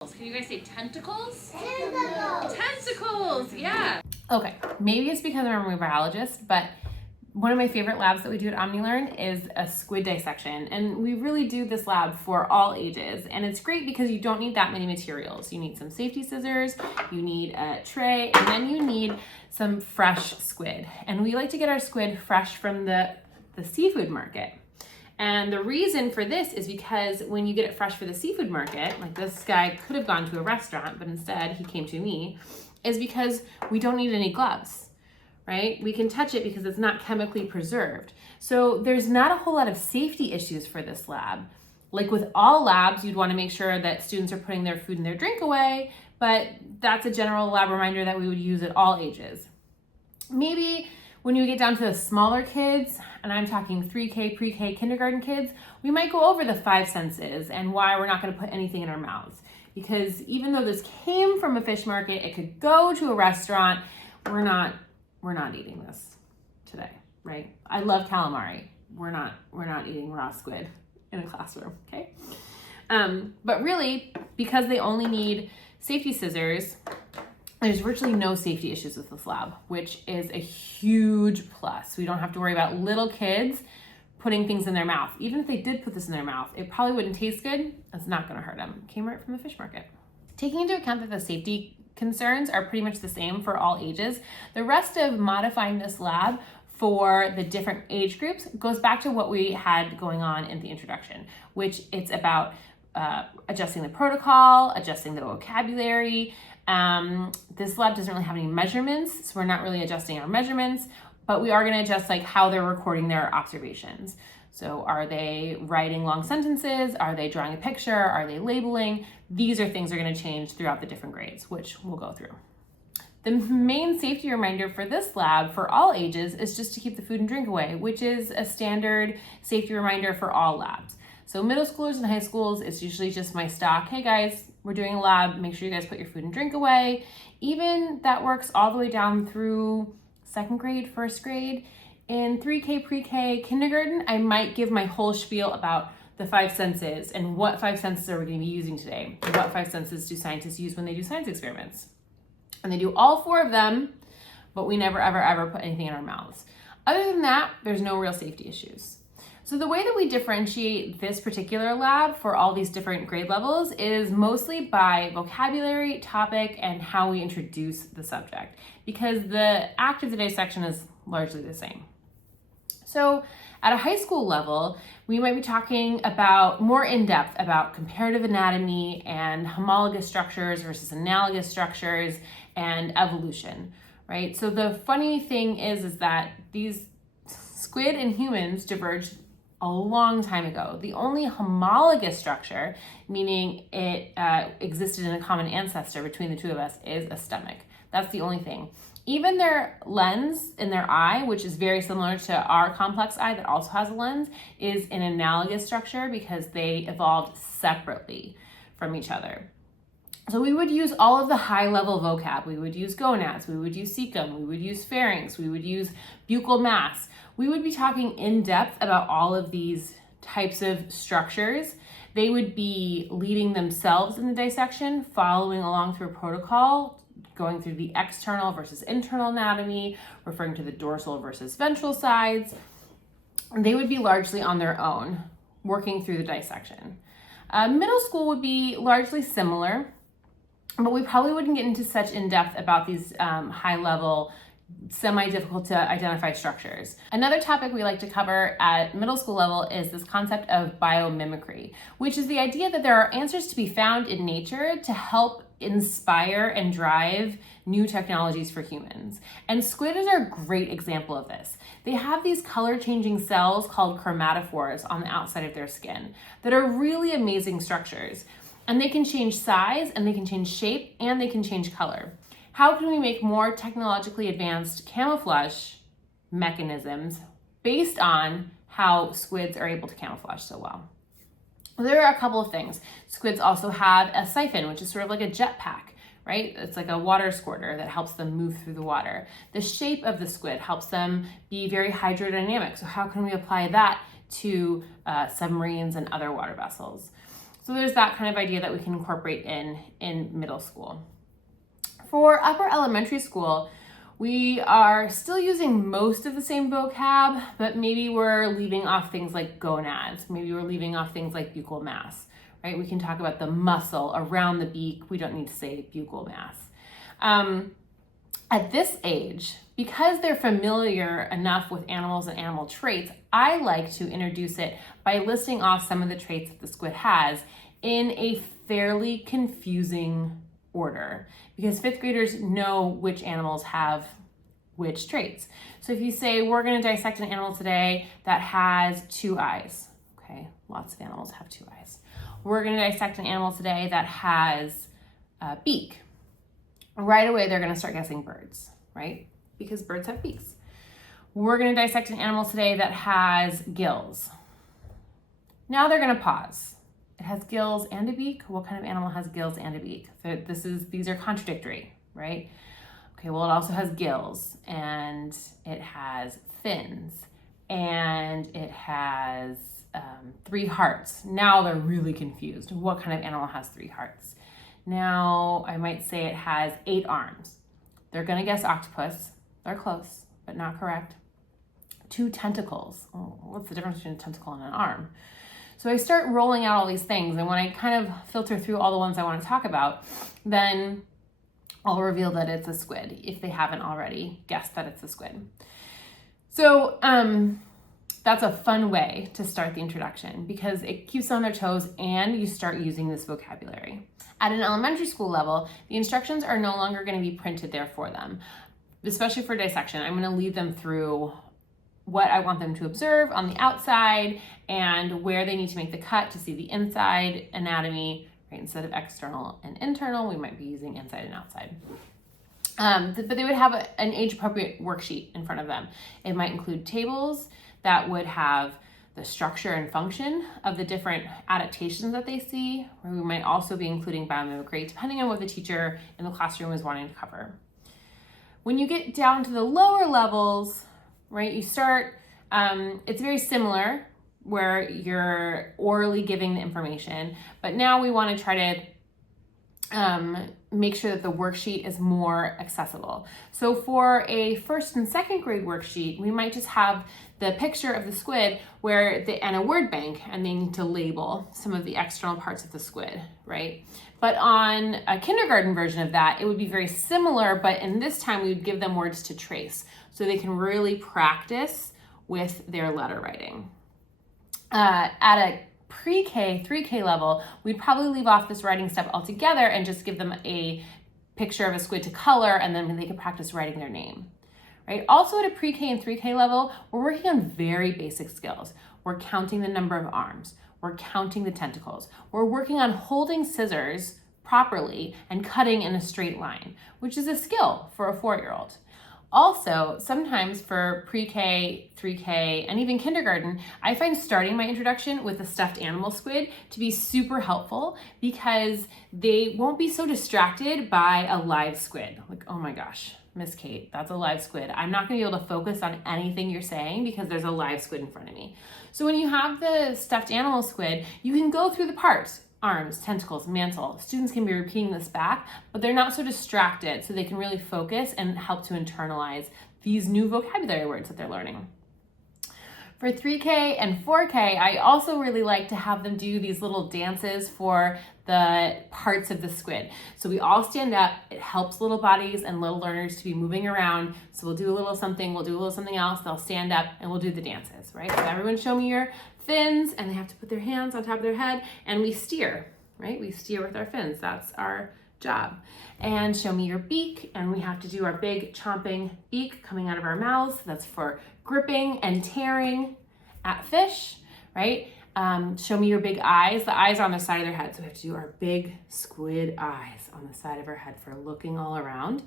Can you guys say tentacles? Tentacles. Tentacles, yeah. Okay, maybe it's because I'm a marine biologist, but one of my favorite labs that we do at OmniLearn is a squid dissection. And we really do this lab for all ages. And it's great because you don't need that many materials. You need some safety scissors, you need a tray, and then you need some fresh squid. And we like to get our squid fresh from the seafood market. And the reason for this is because when you get it fresh for the seafood market, like this guy could have gone to a restaurant, but instead he came to me, is because we don't need any gloves, right? We can touch it because it's not chemically preserved. So there's not a whole lot of safety issues for this lab. Like with all labs, you'd want to make sure that students are putting their food and their drink away, but that's a general lab reminder that we would use at all ages. Maybe when you get down to the smaller kids, and I'm talking 3K, PreK, kindergarten kids, we might go over the 5 senses and why we're not going to put anything in our mouths. Because even though this came from a fish market, it could go to a restaurant. We're not eating this today, right? I love calamari. We're not eating raw squid in a classroom, okay? But really, because they only need safety scissors, there's virtually no safety issues with this lab, which is a huge plus. We don't have to worry about little kids putting things in their mouth. Even if they did put this in their mouth, it probably wouldn't taste good. It's not gonna hurt them. It came right from the fish market. Taking into account that the safety concerns are pretty much the same for all ages, the rest of modifying this lab for the different age groups goes back to what we had going on in the introduction, which it's about adjusting the protocol, adjusting the vocabulary. This lab doesn't really have any measurements, so we're not really adjusting our measurements, but we are going to adjust like how they're recording their observations. So are they writing long sentences? Are they drawing a picture? Are they labeling? These are things that are going to change throughout the different grades, which we'll go through. The main safety reminder for this lab for all ages is just to keep the food and drink away, which is a standard safety reminder for all labs. So middle schoolers and high schools, it's usually just my stock. Hey guys, we're doing a lab. Make sure you guys put your food and drink away. Even that works all the way down through 2nd grade, 1st grade. In 3K, PreK, kindergarten, I might give my whole spiel about the 5 senses and what 5 senses are we going to be using today. What 5 senses do scientists use when they do science experiments? And they do all 4 of them, but we never, ever put anything in our mouths. Other than that, there's no real safety issues. So the way that we differentiate this particular lab for all these different grade levels is mostly by vocabulary, topic, and how we introduce the subject, because the act of the dissection is largely the same. So at a high school level, we might be talking about more in-depth about comparative anatomy and homologous structures versus analogous structures and evolution, right? So the funny thing is that these squid and humans diverged a long time ago. The only homologous structure, meaning it existed in a common ancestor between the two of us, is a stomach. That's the only thing. Even their lens in their eye, which is very similar to our complex eye that also has a lens, is an analogous structure because they evolved separately from each other. So we would use all of the high-level vocab. We would use gonads, we would use cecum, we would use pharynx, we would use buccal mass. We would be talking in depth about all of these types of structures. They would be leading themselves in the dissection, following along through a protocol, going through the external versus internal anatomy, referring to the dorsal versus ventral sides. They would be largely on their own, working through the dissection. Middle school would be largely similar, but we probably wouldn't get into such in-depth about these high-level, semi-difficult to identify structures. Another topic we like to cover at middle school level is this concept of biomimicry, which is the idea that there are answers to be found in nature to help inspire and drive new technologies for humans. And squid is a great example of this. They have these color-changing cells called chromatophores on the outside of their skin that are really amazing structures. And they can change size, and they can change shape, and they can change color. How can we make more technologically advanced camouflage mechanisms based on how squids are able to camouflage so well? Well, there are a couple of things. Squids also have a siphon, which is sort of like a jetpack, right? It's like a water squirter that helps them move through the water. The shape of the squid helps them be very hydrodynamic. So how can we apply that to submarines and other water vessels? So So there's that kind of idea that we can incorporate in middle school. For upper elementary school, we are still using most of the same vocab, but maybe we're leaving off things like gonads. Maybe we're leaving off things like buccal mass, right? We can talk about the muscle around the beak. We don't need to say buccal mass. At this age, because they're familiar enough with animals and animal traits, I like to introduce it by listing off some of the traits that the squid has in a fairly confusing order, because fifth graders know which animals have which traits. So if you say, we're going to dissect an animal today that has 2 eyes, okay, lots of animals have 2 eyes. We're going to dissect an animal today that has a beak. Right away, they're going to start guessing birds, right? Because birds have beaks. We're going to dissect an animal today that has gills. Now they're going to pause. It has gills and a beak. What kind of animal has gills and a beak? So these are contradictory, right? Okay, well, it also has gills, and it has fins, and it has 3 hearts. Now they're really confused. What kind of animal has 3 hearts? Now I might say it has 8 arms. They're gonna guess octopus. They're close, but not correct. 2 tentacles. Oh, what's the difference between a tentacle and an arm? So I start rolling out all these things, and when I kind of filter through all the ones I want to talk about, then I'll reveal that it's a squid, if they haven't already guessed that it's a squid. So that's a fun way to start the introduction, because it keeps them on their toes and you start using this vocabulary. At an elementary school level, the instructions are no longer going to be printed there for them, especially for dissection. I'm going to lead them through what I want them to observe on the outside and where they need to make the cut to see the inside anatomy, right? Instead of external and internal, we might be using inside and outside. But they would have an age-appropriate worksheet in front of them. It might include tables that would have the structure and function of the different adaptations that they see, or we might also be including biomimicry, depending on what the teacher in the classroom is wanting to cover. When you get down to the lower levels, right, you start, it's very similar where you're orally giving the information, but now we want to try to make sure that the worksheet is more accessible. So for a 1st and 2nd grade worksheet, we might just have the picture of the squid and a word bank, and they need to label some of the external parts of the squid, right? But on a kindergarten version of that, it would be very similar, but in this time we would give them words to trace so they can really practice with their letter writing. At a pre-K, 3K level, we'd probably leave off this writing step altogether and just give them a picture of a squid to color, and then they can practice writing their name, right? Also at a pre-K and 3K level, we're working on very basic skills. We're counting the number of arms. We're counting the tentacles. We're working on holding scissors properly and cutting in a straight line, which is a skill for a 4-year-old. Also, sometimes for pre-K, 3K, and even kindergarten, I find starting my introduction with a stuffed animal squid to be super helpful, because they won't be so distracted by a live squid. Like, oh my gosh, Miss Kate, that's a live squid. I'm not gonna be able to focus on anything you're saying because there's a live squid in front of me. So when you have the stuffed animal squid, you can go through the parts. Arms, tentacles, mantle. Students can be repeating this back, but they're not so distracted, so they can really focus and help to internalize these new vocabulary words that they're learning. For 3K and 4K, I also really like to have them do these little dances for the parts of the squid. So we all stand up. It helps little bodies and little learners to be moving around. So we'll do a little something, we'll do a little something else. They'll stand up and we'll do the dances, right? So everyone show me your fins, and they have to put their hands on top of their head, and we steer, right? We steer with our fins. That's our job. And show me your beak, and we have to do our big chomping beak coming out of our mouths. That's for gripping and tearing at fish, right? Show me your big eyes. The eyes are on the side of their head, so we have to do our big squid eyes on the side of our head for looking all around.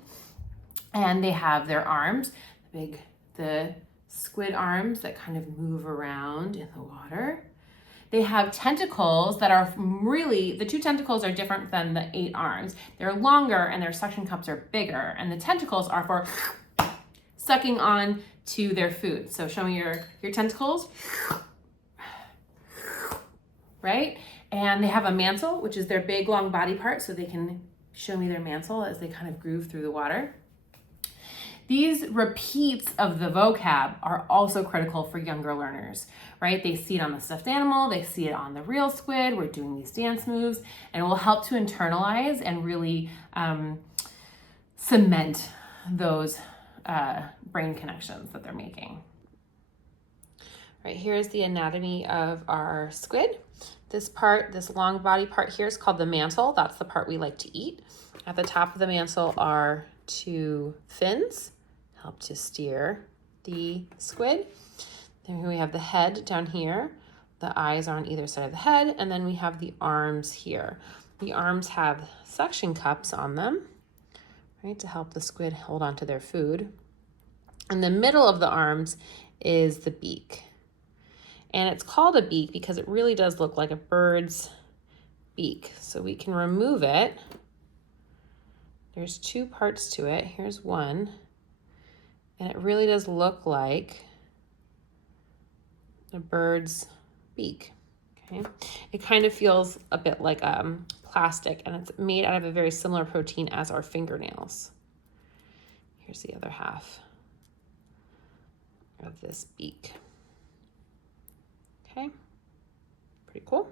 And they have their arms, the squid arms that kind of move around in the water. They have tentacles that are really, the 2 tentacles are different than the 8 arms. They're longer and their suction cups are bigger, and the tentacles are for sucking on to their food. So show me your tentacles. right? And they have a mantle, which is their big long body part, so they can show me their mantle as they kind of groove through the water. These repeats of the vocab are also critical for younger learners, right? They see it on the stuffed animal, they see it on the real squid, we're doing these dance moves, and it will help to internalize and really cement those brain connections that they're making. Right, here's the anatomy of our squid. This part, this long body part here is called the mantle. That's the part we like to eat. At the top of the mantle are 2 fins, help to steer the squid. Then we have the head down here. The eyes are on either side of the head, and then we have the arms here. The arms have suction cups on them, right, to help the squid hold on to their food. In the middle of the arms is the beak. And it's called a beak because it really does look like a bird's beak. So we can remove it. There's 2 parts to it. Here's one. And it really does look like a bird's beak. Okay. It kind of feels a bit like plastic, and it's made out of a very similar protein as our fingernails. Here's the other half of this beak. Okay, pretty cool.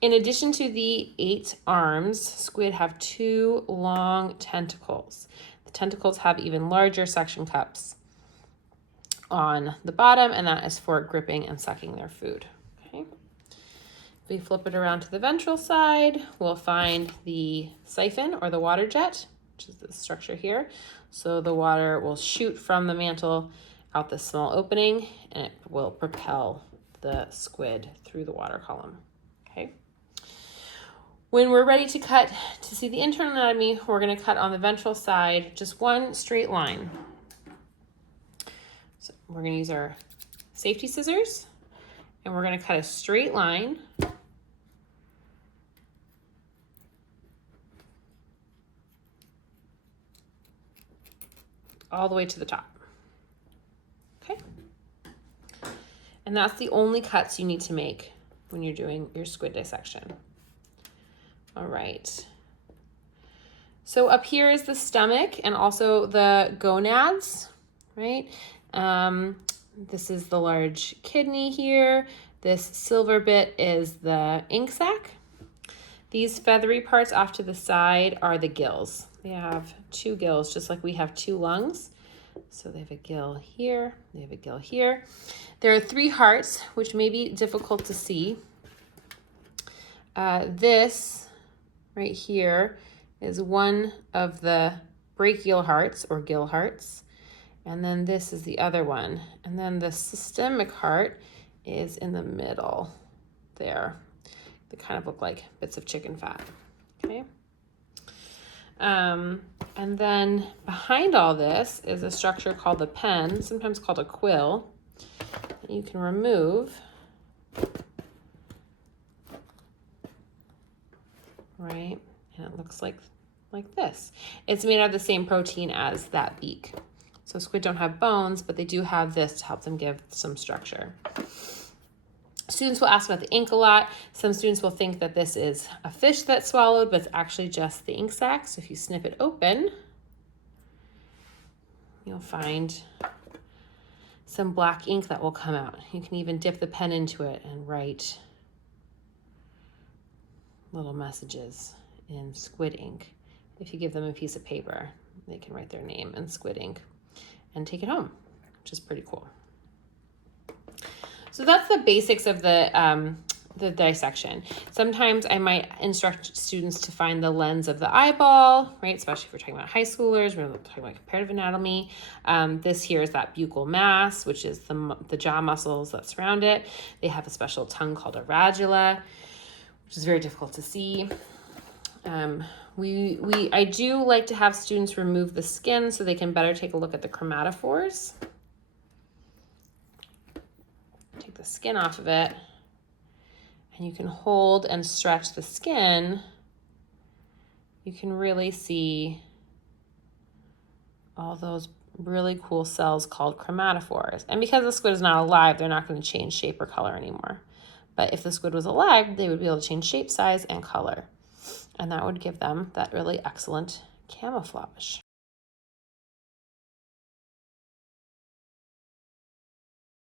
In addition to the 8 arms, squid have 2 long tentacles. The tentacles have even larger suction cups on the bottom, and that is for gripping and sucking their food. Okay. If we flip it around to the ventral side, we'll find the siphon or the water jet, which is the structure here. So the water will shoot from the mantle out this small opening, and it will propel the squid through the water column. Okay. When we're ready to cut to see the internal anatomy, we're going to cut on the ventral side, just one straight line. So we're going to use our safety scissors, and we're going to cut a straight line all the way to the top. Okay. And that's the only cuts you need to make when you're doing your squid dissection. All right. So up here is the stomach and also the gonads, right? This is the large kidney here. This silver bit is the ink sac. These feathery parts off to the side are the gills. They have 2 gills, just like we have 2 lungs. So they have a gill here, they have a gill here. There are 3 hearts, which may be difficult to see. This right here is one of the brachial hearts or gill hearts. And then this is the other one. And then the systemic heart is in the middle there. They kind of look like bits of chicken fat, okay? And then behind all this is a structure called the pen, sometimes called a quill, that you can remove, right? And it looks like this. It's made out of the same protein as that beak. So squid don't have bones, but they do have this to help them give some structure. Students will ask about the ink a lot. Some students will think that this is a fish that swallowed, but it's actually just the ink sac. So if you snip it open, you'll find some black ink that will come out. You can even dip the pen into it and write little messages in squid ink. If you give them a piece of paper, they can write their name in squid ink and take it home, which is pretty cool. So that's the basics of the dissection. Sometimes I might instruct students to find the lens of the eyeball, right? Especially if we're talking about high schoolers, we're talking about comparative anatomy. This here is that buccal mass, which is the jaw muscles that surround it. They have a special tongue called a radula, which is very difficult to see. I do like to have students remove the skin so they can better take a look at the chromatophores. Take the skin off of it, and you can hold and stretch the skin. You can really see all those really cool cells called chromatophores. And because the squid is not alive, they're not going to change shape or color anymore. But if the squid was alive, they would be able to change shape, size, and color. And that would give them that really excellent camouflage.